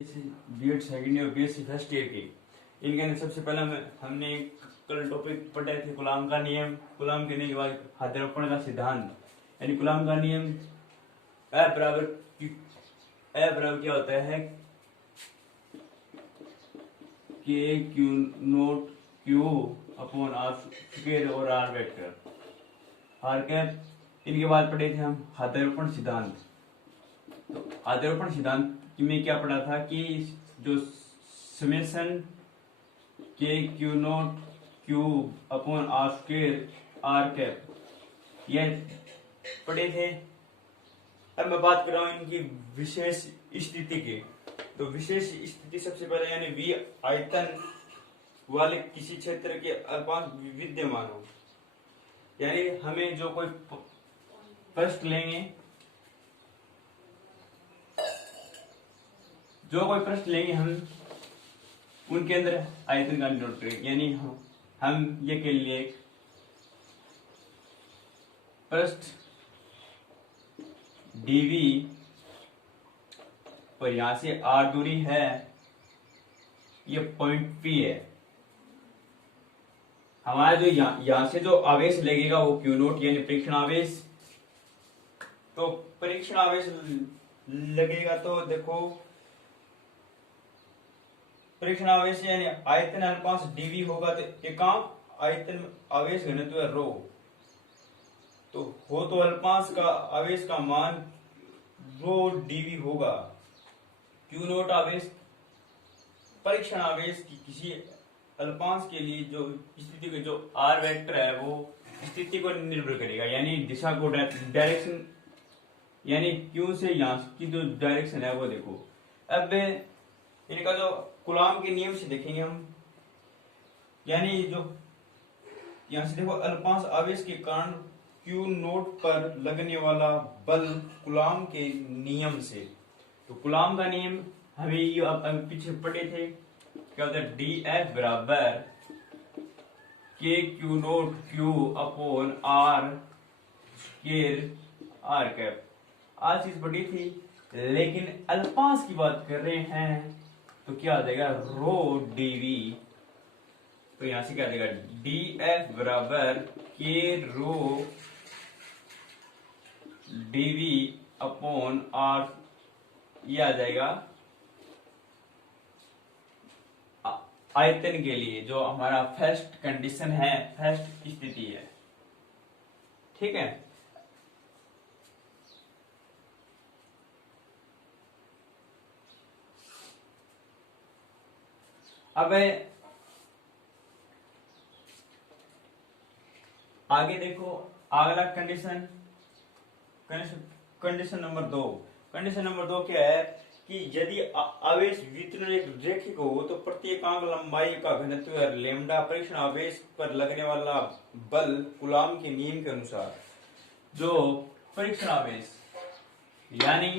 BEd second year BSc first year के इनके अंदर सबसे पहला हमने कल टॉपिक पढ़े थे गुलाम का नियम। गुलाम के नियम के बाद हाथारोपण का सिद्धांत, यानी गुलाम का नियम ए बराबर क्या होता है K Q naught Q upon R square और आर वेक्टर आर कैप। इनके बाद पढ़े थे हम हाथारोपण सिद्धांत। तो हाथारोपण सिद्धांत में क्या पढ़ा था कि जो summation K Q naught Q upon R square R cap यह पढ़े थे। अब मैं बात कर रहा हूं इनकी विशेष स्थिति के। तो विशेष स्थिति सबसे पहले यानी वी आयतन वाले किसी क्षेत्र के अल्पांश विद्यमान हो, यानी हमें जो कोई पृष्ठ लेंगे हम उनके अंदर आयतन का नोट करेंगे, यानी हम ये के लिए पृष्ठ डीवी और यहां से आर दूरी है, ये पॉइंट पी है। हमारा जो यहां से जो आवेश लगेगा वो क्यू नोट यानी परीक्षण आवेश। तो परीक्षण आवेश लगेगा तो देखो परीक्षण आवेश यानी आयतन अनुपात डीवी होगा तो एकांक आयतन आवेश घनत्व रो। तो हो तो अल्पांश का आवेश का मान रो डीवी होगा। क्यू नोट आवेश परीक्षण आवेश की किसी अल्पांश के लिए जो स्थिति के जो आर वेक्टर है वो स्थिति को निर्भर करेगा, यानी दिशा को डायरेक्शन, यानी क्यू से यहां की जो डायरेक्शन है वो देखो। अब इनका जो कूलॉम के नियम से देखेंगे हम, यानी जो यहां से देखो अल्पांश आवेश के कारण क्यू नोट पर लगने वाला बल कूलॉम के नियम से। तो कूलॉम का नियम हमें ये अब पीछे पढ़े थे, क्या होता है डी एफ बराबर K Q naught Q upon R square R cap. आज चीज पढ़ी थी, लेकिन अल्पांश की बात कर रहे हैं तो क्या आ जाएगा रो डीवी। तो यहां से क्या आ जाएगा डी एफ बराबर के रो डीवी अपॉन आर, ये आ जाएगा आयतन के लिए जो हमारा फर्स्ट कंडीशन है, फर्स्ट स्थिति है। ठीक है, अब आगे देखो अगला कंडीशन नंबर दो। कंडीशन नंबर दो क्या है कि यदि आवेश वितरण एक रैखिक हो तो प्रत्येकांक लंबाई का घनत्व लैम्डा परीक्षण आवेश पर लगने वाला बल कूलॉम के नियम के अनुसार जो परीक्षण आवेश यानी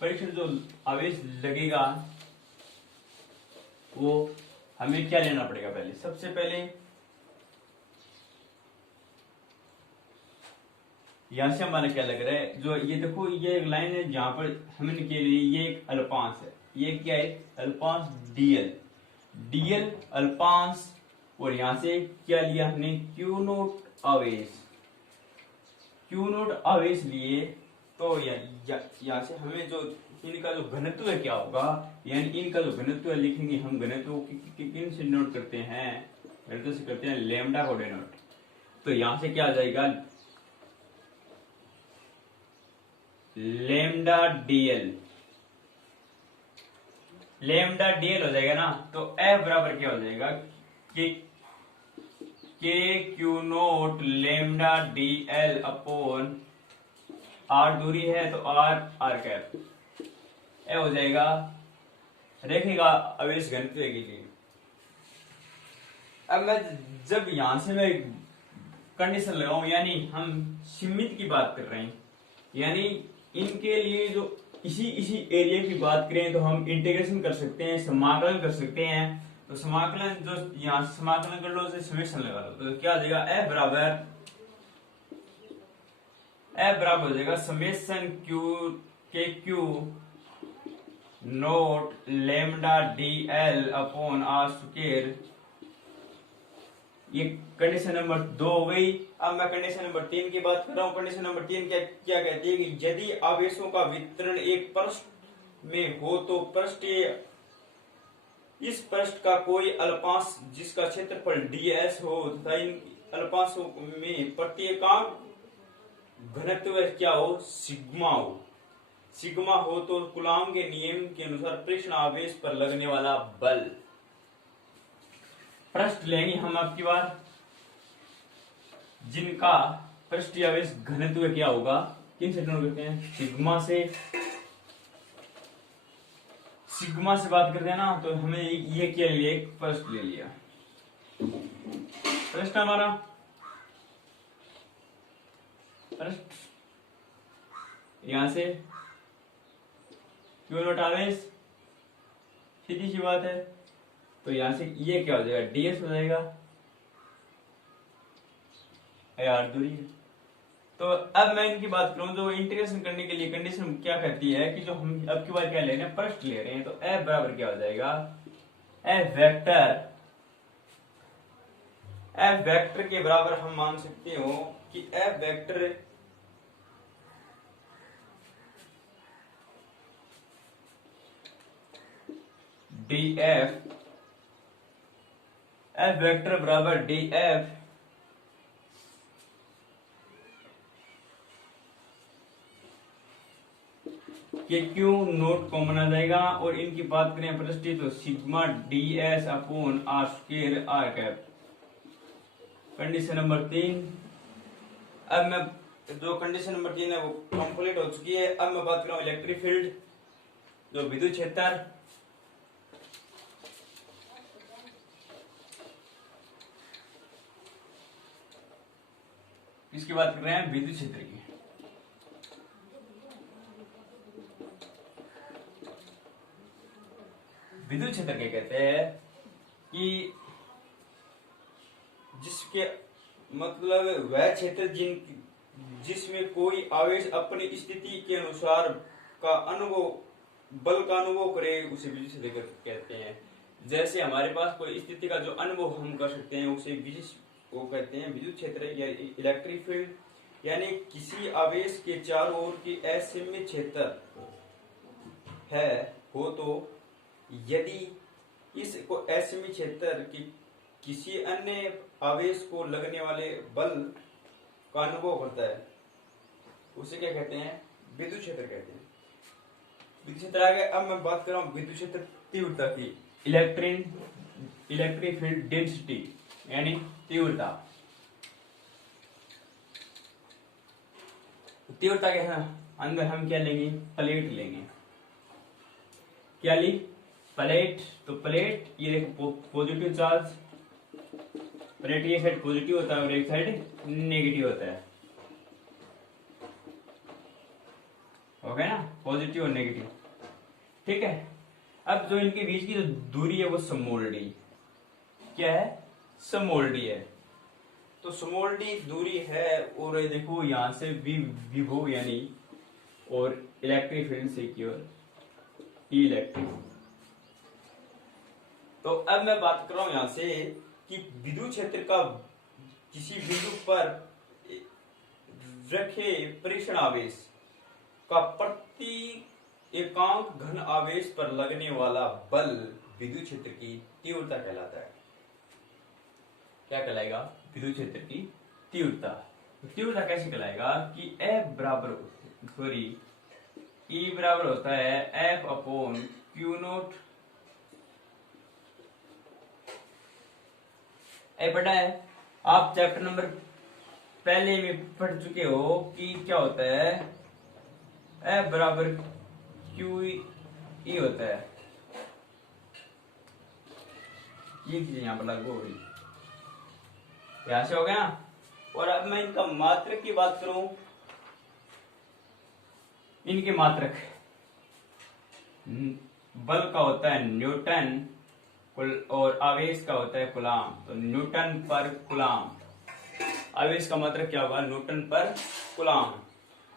परीक्षण जो आवेश लगेगा वो हमें क्या लेना पड़ेगा। पहले सबसे पहले यहां से हमारा क्या लग रहा है, जो ये देखो ये एक लाइन है जहां पर हमने के लिए ये एक अल्पांश है, ये क्या है अल्पांश डीएल अल्पांश, और यहां से क्या लिया हमने क्यू नोट आवेश लिए। तो यहां से हमें जो इनका जो घनत्व है क्या होगा, यानी इनका जो घनत्व लिखेंगे हम, घनत्व किन से नोट करते हैं, घनत्व से करते हैं लैम्डा को डिनोट। तो यहां से क्या आ जाएगा लैम्डा डीएल हो जाएगा ना। तो एफ बराबर क्या हो जाएगा K Q naught lambda DL upon R दूरी है तो आर कैप, ए हो जाएगा रैखिक आवेश घनत्व के लिए। अब मैं जब यहां से मैं कंडीशन लगाऊं, यानी हम सीमित की बात कर रहे हैं, यानी इनके लिए जो इसी एरिया की बात करें तो हम इंटीग्रेशन कर सकते हैं, समाकलन कर सकते हैं। तो समाकलन जो यहां समाकलन कर लो उसे समेशन लगा लो, तो क्या आ जाएगा एफ बराबर हो जाएगा summation Q K Q naught lambda D L upon R square. ये कंडीशन नंबर 2 हो गई। अब मैं कंडीशन नंबर 3 की बात कर रहा हूँ। कंडीशन नंबर 3 क्या क्या कहती है कि यदि आवेशों का वितरण एक पृष्ठ में हो तो पृष्ठ इस पृष्ठ का कोई अल्पांश जिसका क्षेत्रफल ds हो तथा इन अल्पांशों में प्रत्येकांक घनत्व क्या हो, सिग्मा हो। सिग्मा हो तो कूलॉम के नियम के अनुसार प्रेषण आवेश पर लगने वाला बल। पृष्ठ लेंगे हम आपकी बार जिनका पृष्ठीय आवेश घनत्व क्या होगा, किन से डिनोट करते हैं, सिग्मा से बात करते हैं ना। तो हमें ये क्या लिया, एक पृष्ठ ले लिया। पृष्ठ हमारा पृष्ठ यहां से क्यू नोट आवेश, सीधी सी बात है। तो यहां से ये क्या हो जाएगा, ds हो जाएगा यार दूरी है। तो अब मैं इनकी बात करूं तो इंटीग्रेशन करने के लिए कंडीशन क्या कहती है कि जो हम अब की बार क्या ले रहे हैं, पृष्ठ ले रहे हैं। तो f बराबर क्या हो जाएगा, f वेक्टर के बराबर हम मान सकते हो कि f vector df, f vector बराबर df ये क्यू नोट कॉमन आ जाएगा। और इनकी बात करें पृष्ठीय तो sigma ds upon R square R cap. Condition number 3। अब मैं जो कंडीशन नंबर 3 है वो कंप्लीट हो चुकी है। अब मैं बात कर रहा हूं इलेक्ट्रिक फील्ड, जो विद्युत क्षेत्र। इसकी बात कर रहे हैं विद्युत क्षेत्र की। विद्युत क्षेत्र क्या कहते हैं कि जिसके मतलब वह क्षेत्र जिसमें कोई आवेश अपनी स्थिति के अनुसार का बल का अनुभव करे, उसे विद्युत क्षेत्र कहते हैं। जैसे हमारे पास कोई स्थिति का जो अनुभव हम कर सकते हैं उसे वो कहते हैं विद्युत क्षेत्र या इलेक्ट्रिक फील्ड। यानी किसी आवेश के चारों ओर की असीमित क्षेत्र है हो तो यदि इस को असीमित क्षेत्र की किसी अन्य आवेश को लगने वाले बल का अनुभव करता है, उसे क्या कहते हैं, विद्युत क्षेत्र कहते हैं। विद्युत क्षेत्र आ गया। अब मैं बात कर रहा हूं विद्युत क्षेत्र तीव्रता की। इलेक्ट्रिक फील्ड डेंसिटी यानी तीव्रता। तीव्रता के अंदर हम क्या लेंगे, प्लेट लेंगे। क्या ली, प्लेट। तो प्लेट ये देखो पॉजिटिव चार्ज, प्लेट ये साइड पॉजिटिव होता है और एक साइड नेगेटिव होता है, हो गया ना, पॉजिटिव और नेगेटिव। ठीक है। अब जो इनके बीच की जो दूरी है वो स्मॉल डी, क्या है, स्मॉल डी है। तो स्मॉल डी दूरी है और देखो यहां से विभव यानी और इलेक्ट्रिक फील्ड सिक्योर इलेक्ट्रिक। तो अब मैं बात कर रहा हूं यहां से कि विद्युत क्षेत्र का किसी बिंदु पर रखे प्रेषण आवेश का प्रति एकांक घन आवेश पर लगने वाला बल विद्युत क्षेत्र की तीव्रता कहलाता है। क्या कहलाएगा, विद्युत क्षेत्र की तीव्रता। तीव्रता कैसे कहलाएगा कि F बराबर E बराबर होता है F अपॉन क्यू नोट। बड़ा है, आप चैप्टर नंबर पहले में पढ़ चुके हो कि क्या होता है, F बराबर क्यू ई होता है। ये चीज यहां पर लागू हो रही, यहां से हो गया। और अब मैं इनका मात्रक की बात करूं, इनके मात्रक बल का होता है न्यूटन और आवेश का होता है कूलाम। तो न्यूटन पर कूलाम, आवेश का मात्रक क्या होगा, न्यूटन पर कूलाम।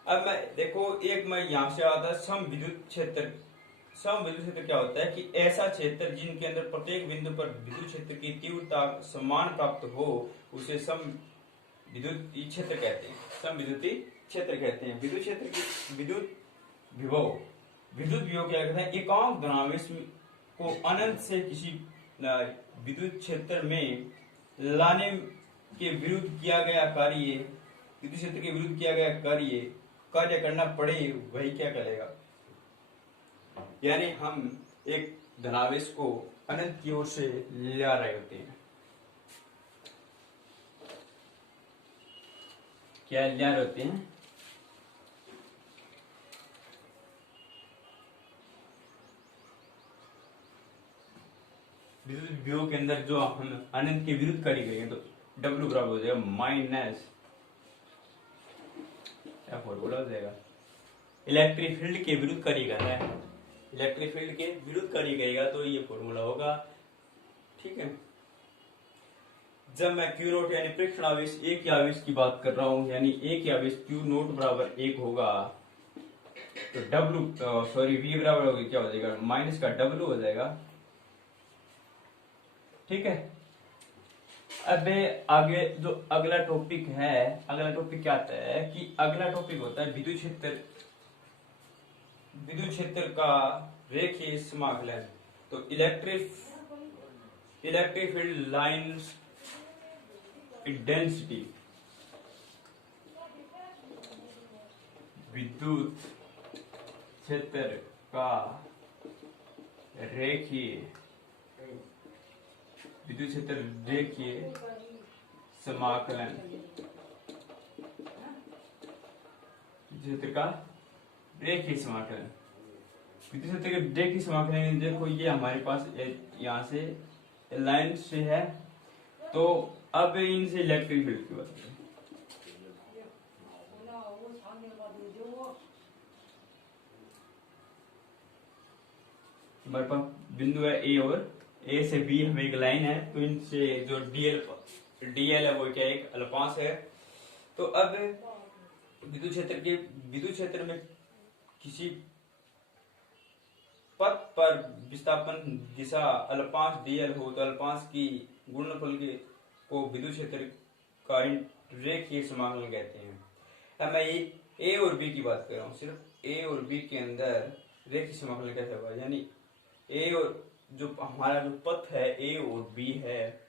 अब मैं देखो एक मैं यहां से आता सम विद्युत क्षेत्र समविद्युत क्षेत्र क्या होता है कि ऐसा क्षेत्र जिनके अंदर प्रत्येक बिंदु पर विद्युत क्षेत्र की तीव्रता समान प्राप्त हो उसे समविद्युत क्षेत्र कहते हैं। समविद्युत क्षेत्र कहते हैं। विद्युत क्षेत्र की विद्युत विभव क्या कहते हैं? एकांक धनावेश को अनंत से किसी विद्युत क्षेत्र में लाने के विरुद्ध किया गया कार्य, विद्युत क्षेत्र के विरुद्ध किया गया कार्य करना पड़े, वही क्या करेगा? यानी हम एक धनावेश को अनंत की ओर से ला रहे होते हैं। क्या ला रहे होते हैं? विद्युत विभव के अंदर जो हम अनंत के विरुद्ध कार्य करेंगे तो W बराबर हो जाएगा माइनस, क्या फॉर्मूला हो जाएगा? इलेक्ट्रिक फील्ड के विरुद्ध कार्य कर रहा है, इलेक्ट्रिक फील्ड के विरुद्ध कार्य करेगा तो ये फॉर्मूला होगा। ठीक है। जब मैं Q नोट यानी प्रेक्षण आवेश A के आवेश की बात कर रहा हूं, यानी A के आवेश Q नोट बराबर 1 होगा तो V बराबर होगी क्या हो जाएगा? माइनस का W हो जाएगा। ठीक है। अब आगे जो अगला टॉपिक है, अगला टॉपिक क्या आता है कि अगला टॉपिक होता है विद्युत क्षेत्र का रेखीय समाकलन। तो इलेक्ट्रिक फील्ड लाइंस डेंसिटी, विद्युत क्षेत्र का रेखीय समाकलन, क्षेत्र का रेखीय समाकलन, विद्युत क्षेत्र के रेखीय समाकलन। देखो ये हमारे पास यहाँ से लाइन से है, तो अब इनसे इलेक्ट्रिक फील्ड की बात करें। हमारे पास बिंदु है ए और ए से बी हमें एक लाइन है, तो इनसे जो डीएल है वो क्या एक अल्पांश है। तो अब विद्युत क्षेत्र में किसी पथ पर विस्थापन दिशा अल्पांश डीएल हो तो अल्पांश की गुणनफल को विद्युत क्षेत्र का रेखीय समाकलन कहते हैं। अब मैं ए और बी की बात कर रहा हूँ, सिर्फ ए और बी के अंदर रेखीय समाकलन कैसे होगा? यानी ए और जो हमारा जो पथ है ए और बी है,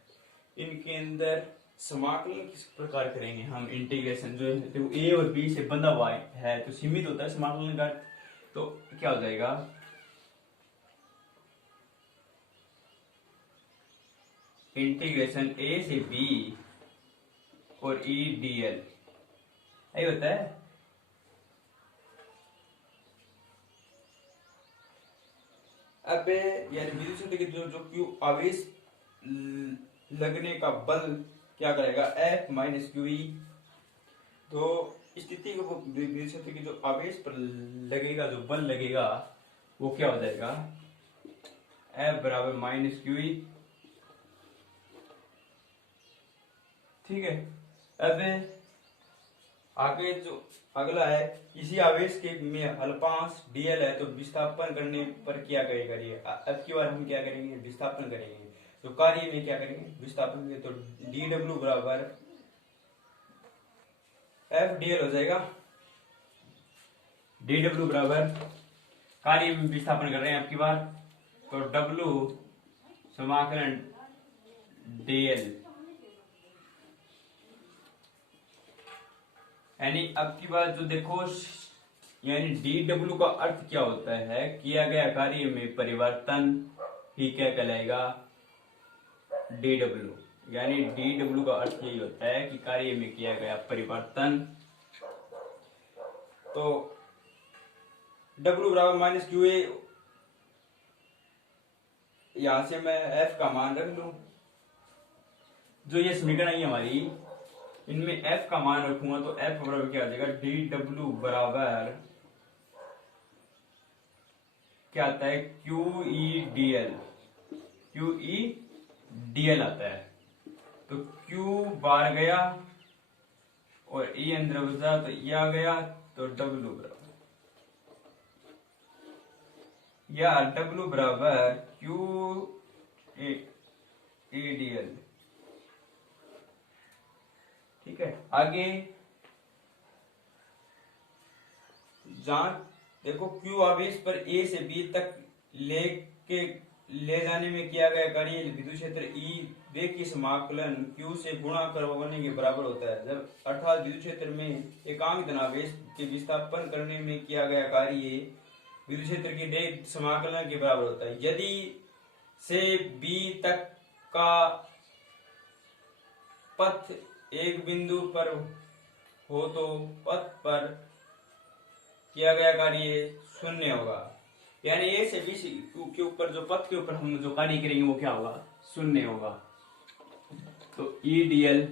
इनके अंदर समाकलन किस प्रकार करेंगे हम? इंटीग्रेशन जो है तो ए और बी से बंधा हुआ है तो सीमित होता है समाकलन का, तो क्या हो जाएगा? इंटीग्रेशन ए से बी और ई डी एल, यही होता है। अब यानी विद्युत क्षेत्र के जो क्यू आवेश लगने का बल क्या करेगा? F minus Q E. तो स्थिति को विद्युत क्षेत्र के जो आवेश पर लगेगा, जो बल लगेगा वो क्या हो जाएगा? F बराबर माइनस क्यू ई। ठीक है। अब आगे जो अगला है, इसी आवेश के में अल्पांश डीएल है तो विस्थापन करने पर क्या करेगा? अब की बार हम क्या करेंगे? विस्थापन करेंगे। तो कार्य में क्या करेंगे? विस्थापन करेंगे। तो डी डब्ल्यू बराबर एफ डीएल हो जाएगा। डी डब्ल्यू बराबर कार्य में विस्थापन कर रहे हैं आपकी बार, तो डब्ल्यू समाकलन डीएल, यानी अब की बात जो देखो, यानी डी डब्ल्यू का अर्थ क्या होता है? किया गया कार्य में परिवर्तन ही क्या कहलाएगा? D W. यानी डी डब्ल्यू का अर्थ यही होता है कि कार्य में किया गया परिवर्तन। तो डब्ल्यू बराबर माइनस क्यू ए, यहां से मैं एफ का मान रख लू। जो ये समीकरण है हमारी, इनमें f का मान रखूंगा तो f बराबर क्या आ जाएगा? डी डब्ल्यू बराबर क्या आता है? Q E D L, Q E D L आता है। तो Q बार गया और E अंदर बचा तो E आ गया, तो W बराबर या W बराबर क्यू ADL। ठीक है, आगे जांच देखो, Q आवेश पर A से B तक ले जाने में किया गया कार्य विद्युत क्षेत्र E वे की समाकलन Q से गुणा करवाने के बराबर होता है। जब अर्थात विद्युत क्षेत्र में एकांक धनावेश के विस्थापन करने में किया गया कार्य विद्युत क्षेत्र की दे समाकलन के बराबर होता है। यदि से B तक का पथ एक बिंदु पर हो तो पथ पर किया गया कार्य शून्य होगा। यानी ए से बी के ऊपर जो पथ के ऊपर हम जो कार्य करेंगे वो क्या होगा, शून्य होगा। तो ईडीएल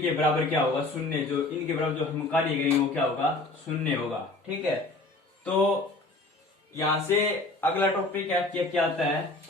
के बराबर क्या होगा, शून्य। जो इनके बराबर जो हम कार्य करेंगे वो क्या होगा, शून्य होगा। ठीक है, तो यहां से अगला टॉपिक क्या आता है,